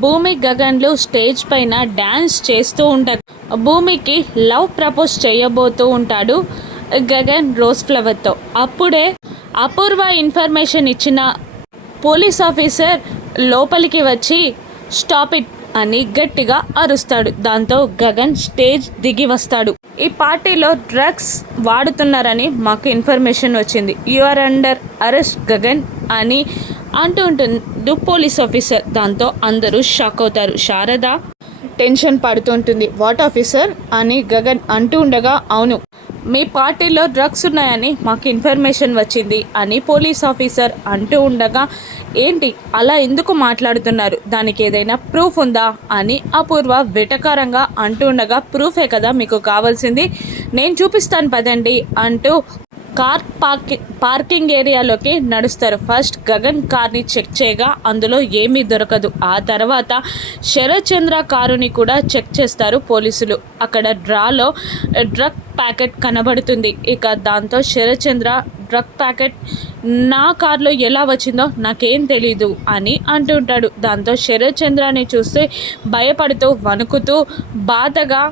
భూమి గగన్లు స్టేజ్ పైన డ్యాన్స్ చేస్తూ ఉంటారు. భూమికి లవ్ ప్రపోజ్ చేయబోతూ ఉంటాడు గగన్ రోజ్ ఫ్లవర్తో. అప్పుడే అపూర్వ ఇన్ఫర్మేషన్ ఇచ్చిన పోలీస్ ఆఫీసర్ లోపలికి వచ్చి స్టాప్ ఇట్ అని గట్టిగా అరుస్తాడు. దాంతో గగన్ స్టేజ్ దిగి వస్తాడు. ఈ పార్టీలో డ్రగ్స్ వాడుతున్నారని మాకు ఇన్ఫర్మేషన్ వచ్చింది. You are under arrest Gagan అని అంటూ ఉంటుంది పోలీస్ ఆఫీసర్ దాంతో అందరూ షాక్ అవుతారు. శారద టెన్షన్ పడుతుంటుంది. What officer? అని గగన్ అంటూ ఉండగా అవును మీ పార్టీలో డ్రగ్స్ ఉన్నాయని మాకు ఇన్ఫర్మేషన్ వచ్చింది అని పోలీస్ ఆఫీసర్ అంటూ ఉండగా ఏంటి అలా ఎందుకు మాట్లాడుతున్నారు? దానికి ఏదైనా ప్రూఫ్ ఉందా? అని అపూర్వ వెటకారంగా అంటూ ఉండగా ప్రూఫే కదా మీకు కావాల్సింది. నేను చూపిస్తాను పదండి అంటూ కార్ పార్కింగ్ పార్కింగ్ ఏరియాలోకి నడుస్తారు. ఫస్ట్ గగన్ కార్ని చెక్ చేయగా అందులో ఏమీ దొరకదు. ఆ తర్వాత శరత్ చంద్ర కారుని కూడా చెక్ చేస్తారు పోలీసులు. అక్కడ డ్రాలో డ్రగ్ ప్యాకెట్ కనబడుతుంది. ఇక దాంతో శరత్ చంద్ర డ్రగ్ ప్యాకెట్ నా కార్లో ఎలా వచ్చిందో నాకేం తెలీదు అని అంటుంటాడు. దాంతో శరత్ చూస్తే భయపడుతూ వణుకుతూ బాధగా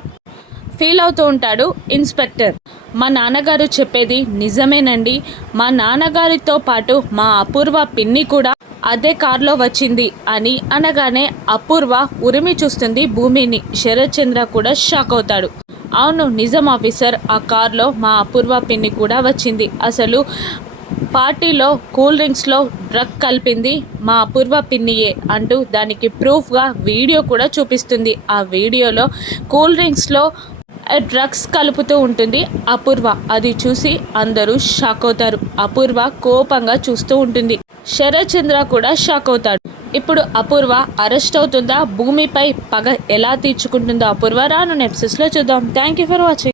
ఫీల్ అవుతూ ఉంటాడు ఇన్స్పెక్టర్. మా నాన్నగారు చెప్పేది నిజమేనండి. మా నాన్నగారితో పాటు మా అపూర్వ పిన్ని కూడా అదే కారులో వచ్చింది అని అనగానే అపూర్వ ఉరిమి చూస్తుంది భూమిని. శరత్ చంద్ర కూడా షాక్ అవుతాడు. అవును నిజం ఆఫీసర్. ఆ కార్లో మా అపూర్వ పిన్ని కూడా వచ్చింది. అసలు పార్టీలో కూల్ డ్రింక్స్లో డ్రగ్ కలిపింది మా అపూర్వ పిన్నియే అంటూ దానికి ప్రూఫ్గా వీడియో కూడా చూపిస్తుంది. ఆ వీడియోలో కూల్ డ్రింక్స్లో డ్రగ్స్ కలుపుతూ ఉంటుంది. అపూర్వ అది చూసి అందరూ షాక్ అవుతారు. అపూర్వ కోపంగా చూస్తూ ఉంటుంది. శరత్ చంద్ర కూడా షాక్ అవుతాడు. ఇప్పుడు అపూర్వ అరెస్ట్ అవుతుందా? భూమిపై పగ ఎలా తీర్చుకుంటుందో అపూర్వ రాను నెప్సెస్లో చూద్దాం. Thank you for watching